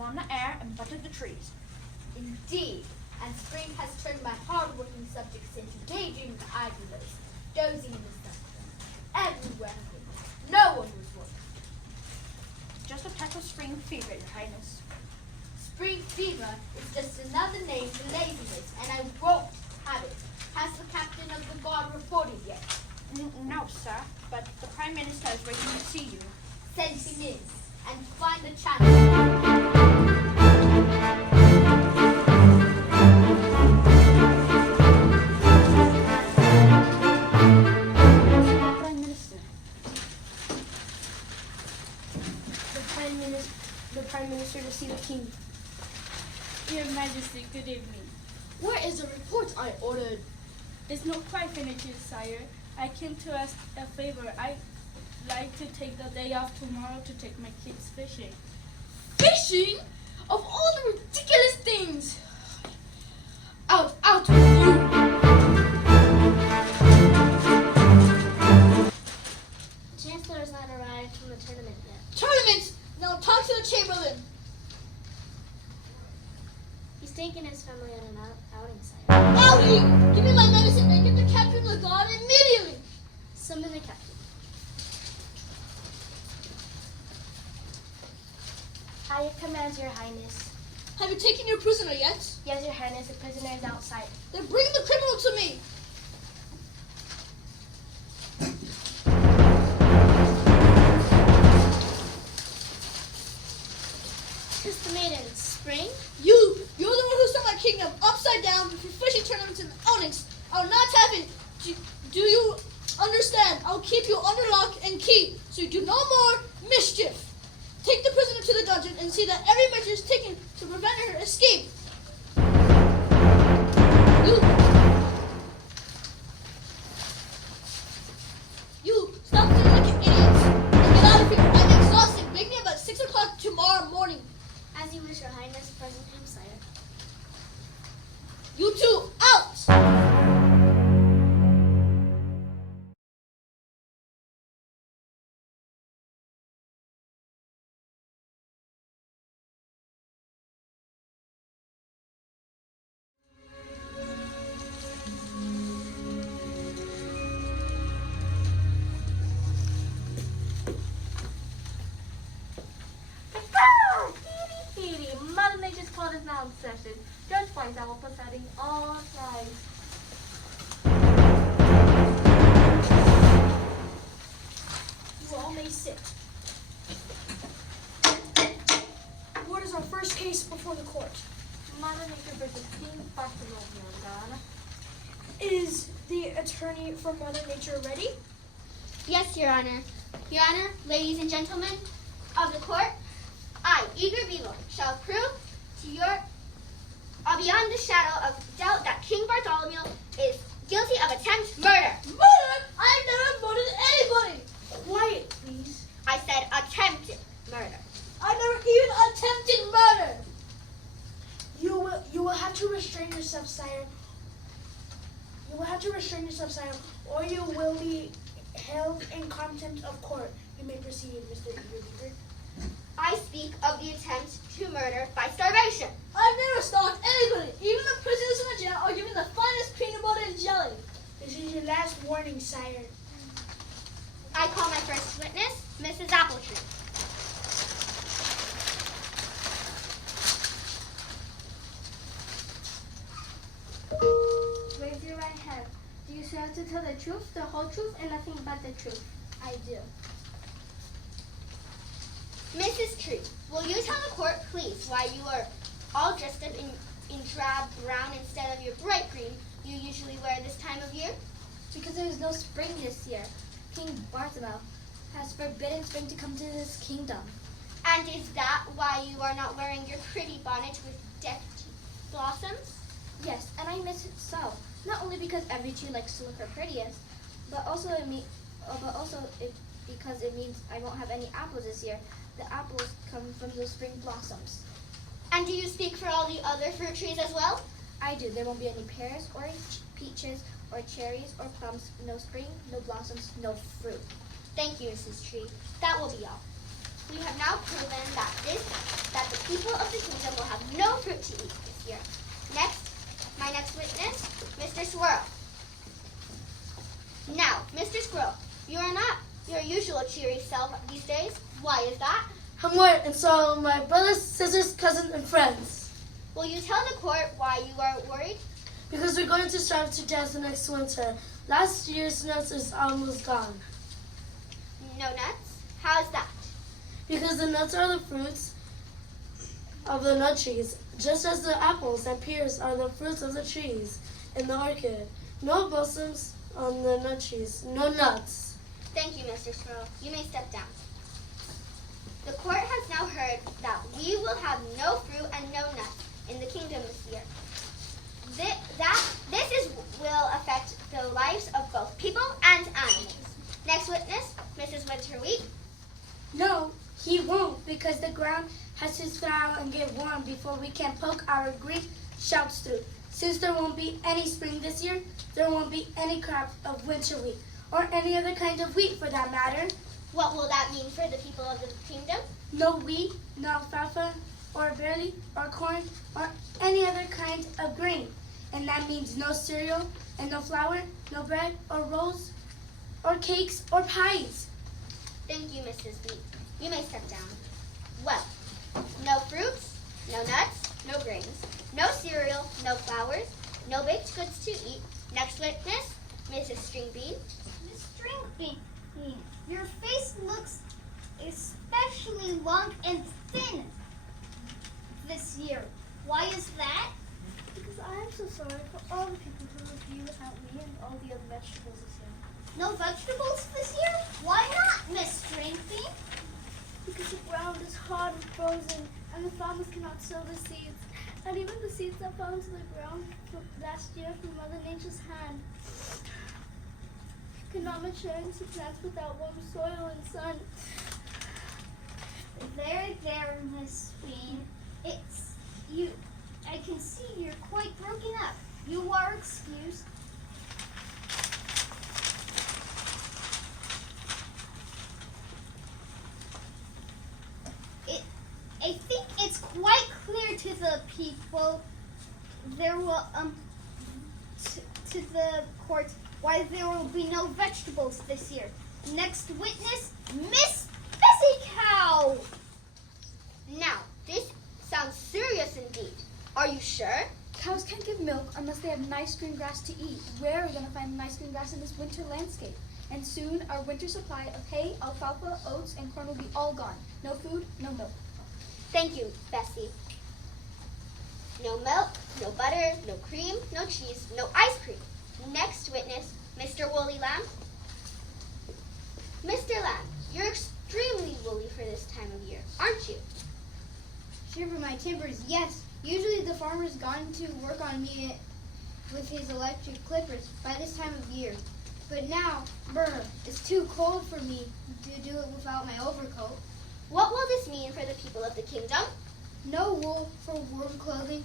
warmed the air and budded the trees. Indeed, and spring has turned my hard-working subjects into daydreaming idlers, dozing in the sunshine. Everywhere I looked, no one was working. Just a touch of spring fever, Your Highness. Spring fever is just another name for laziness, and I won't have it. Has the captain of the guard reported yet? No, sir, but the Prime Minister is waiting to see you. Send him in, and find the channel. The Prime Minister to see the King. Your Majesty, good evening. Where is the report I ordered? It's not quite finished, sire. I came to ask a favor. I'd like to take the day off tomorrow to take my kids fishing. Fishing? Of all the ridiculous things! Out with you! The Chancellor has not arrived from the tournament yet. Tournament! Now talk to the Chamberlain! He's taken his family on an outing, sire. Outing! Give me my medicine and get the captain of the guard immediately! Summon the captain. I command Your Highness. Have you taken your prisoner yet? Yes, Your Highness, the prisoner is outside. Then bring the criminal to me! Kiss the maiden. Spring? You're the one who set my kingdom upside down for fishing tournaments and outings. I will not have it. Do you understand? I will keep you under lock and key, so you do no more mischief. Take the prisoner to the dungeon and see that every measure is taken to prevent her escape. You stop sitting like an idiot and get out of here. I'm exhausted. Wake me up at 6 o'clock tomorrow morning. As you wish, Your Highness. Present him, sire. You two, out! Mother Nature's court is now in session. Judge finds I will presiding all sides. You all may sit. What is our first case before the court? Mother Nature versus King Bartholomew, Your Honor. Is the attorney for Mother Nature ready? Yes, Your Honor. Your Honor, ladies and gentlemen of the court, I, eager beaver, shall prove to your beyond the shadow of doubt that King Bartholomew is guilty of attempted murder. Murder? I've never murdered anybody! Quiet, please. I said attempted murder. I never even attempted murder! You will have to restrain yourself, sire. You will have to restrain yourself, sire, or you will be held in contempt of court. You may proceed, Mr. Eager. I speak of the attempt to murder by starvation. I've never stalked anybody. Even the prisoners in the jail are given the finest peanut butter and jelly. This is your last warning, sire. I call my first witness, Mrs. Appletree. Raise your right hand. Do you swear to tell the truth, the whole truth, and nothing but the truth? I do. Mrs. Tree, will you tell the court, please, why you are all dressed up in drab brown instead of your bright green you usually wear this time of year? Because there is no spring this year. King Bartholomew has forbidden spring to come to this kingdom. And is that why you are not wearing your pretty bonnet with decked blossoms? Yes, and I miss it so. Not only because every tree likes to look her prettiest, but also because it means I won't have any apples this year. The apples come from the spring blossoms. And do you speak for all the other fruit trees as well? I do. There won't be any pears or peaches or cherries or plums. No spring, no blossoms, no fruit. Thank you, Mrs. Tree. That will be all. we have now proven that the people of the kingdom will have no fruit to eat this year. Next, my next witness, Mr. Squirrel. Now, Mr. Squirrel, you are not your usual cheery self these days. Why is that? I'm worried, and so are my brothers, sisters, cousins, and friends. Will you tell the court why you are worried? Because we're going to strive to dance the next winter. Last year's nuts is almost gone. No nuts? How's that? Because the nuts are the fruits of the nut trees, just as the apples and pears are the fruits of the trees in the orchard. No blossoms on the nut trees, no nuts. Thank you, Mr. Squirrel. You may step down. The court has now heard that we will have no fruit and no nuts in the kingdom this year. This will affect the lives of both people and animals. Next witness, Mrs. Winterwheat. No, he won't, because the ground has to thaw and get warm before we can poke our grief shouts through. Since there won't be any spring this year, there won't be any crop of winter wheat, or any other kind of wheat for that matter. What will that mean for the people of the kingdom? No wheat, no alfalfa, or barley, or corn, or any other kind of grain. And that means no cereal, and no flour, no bread, or rolls, or cakes, or pies. Thank you, Mrs. Wheat. You may step down. Well, no fruits, no nuts, no grains, no cereal, no flowers, no baked goods to eat. Next witness, Mrs. Stringbean. Miss Stringbean, your face looks especially long and thin this year. Why is that? Because I am so sorry for all the people who refuse without me and all the other vegetables this year. No vegetables this year? Why not, Miss Stringbean? Because the ground is hard and frozen, and the farmers cannot sow the seeds. And even the seeds that fell into the ground from last year from Mother Nature's hand cannot mature into plants without warm soil and sun. There, Miss Bean. It's you. I can see you're quite broken up. You are excused. I think it's quite clear to the people there will to the court why there will be no vegetables this year. Next witness, Miss Bessie Cow. Now, this sounds serious indeed. Are you sure? Cows can't give milk unless they have nice green grass to eat. Where are we going to find nice green grass in this winter landscape? And soon our winter supply of hay, alfalfa, oats, and corn will be all gone. No food, no milk. Thank you, Bessie. No milk, no butter, no cream, no cheese, no ice cream. Next witness, Mr. Woolly Lamb. Mr. Lamb, you're extremely woolly for this time of year, aren't you? Shiver my timbers, yes. Usually the farmer's gone to work on me with his electric clippers by this time of year. But now, it's too cold for me to do it without my overcoat. What will this mean for the people of the kingdom? No wool for warm clothing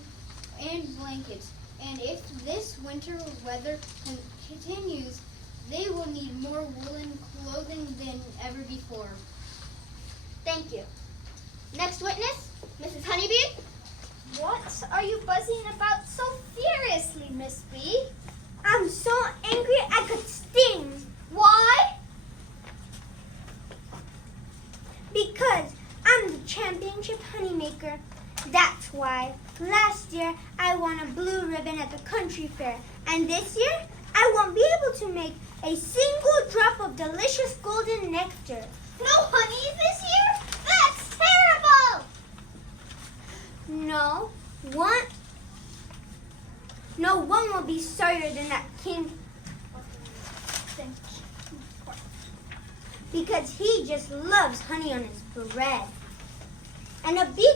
and blankets. And if this winter weather continues, they will need more woolen clothing than ever before. Thank you. Next witness, Mrs. Honeybee. What are you buzzing about so furiously, Miss Bee? I'm so angry I could sting. Why? Because I'm the championship honeymaker. That's why. Last year I won a blue ribbon at the country fair. And this year I won't be able to make a single drop of delicious golden nectar. No honey this year? That's terrible! No one will be sorrier than that king. Because he just loves honey on his bread. And a bee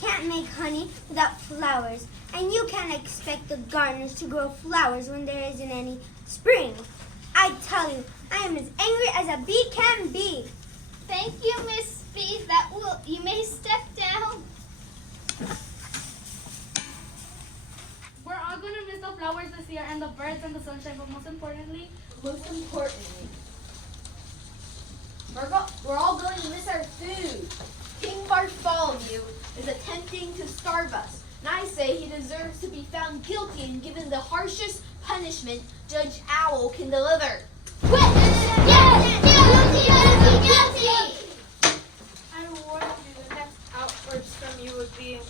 can't make honey without flowers. And you can't expect the gardeners to grow flowers when there isn't any spring. I tell you, I am as angry as a bee can be. Thank you, Miss Bee. You may step down. We're all going to miss the flowers this year and the birds and the sunshine, but most importantly, We're all going to miss our food. King Bartholomew is attempting to starve us, and I say he deserves to be found guilty and given the harshest punishment Judge Owl can deliver. I warned you the next outburst from you would be an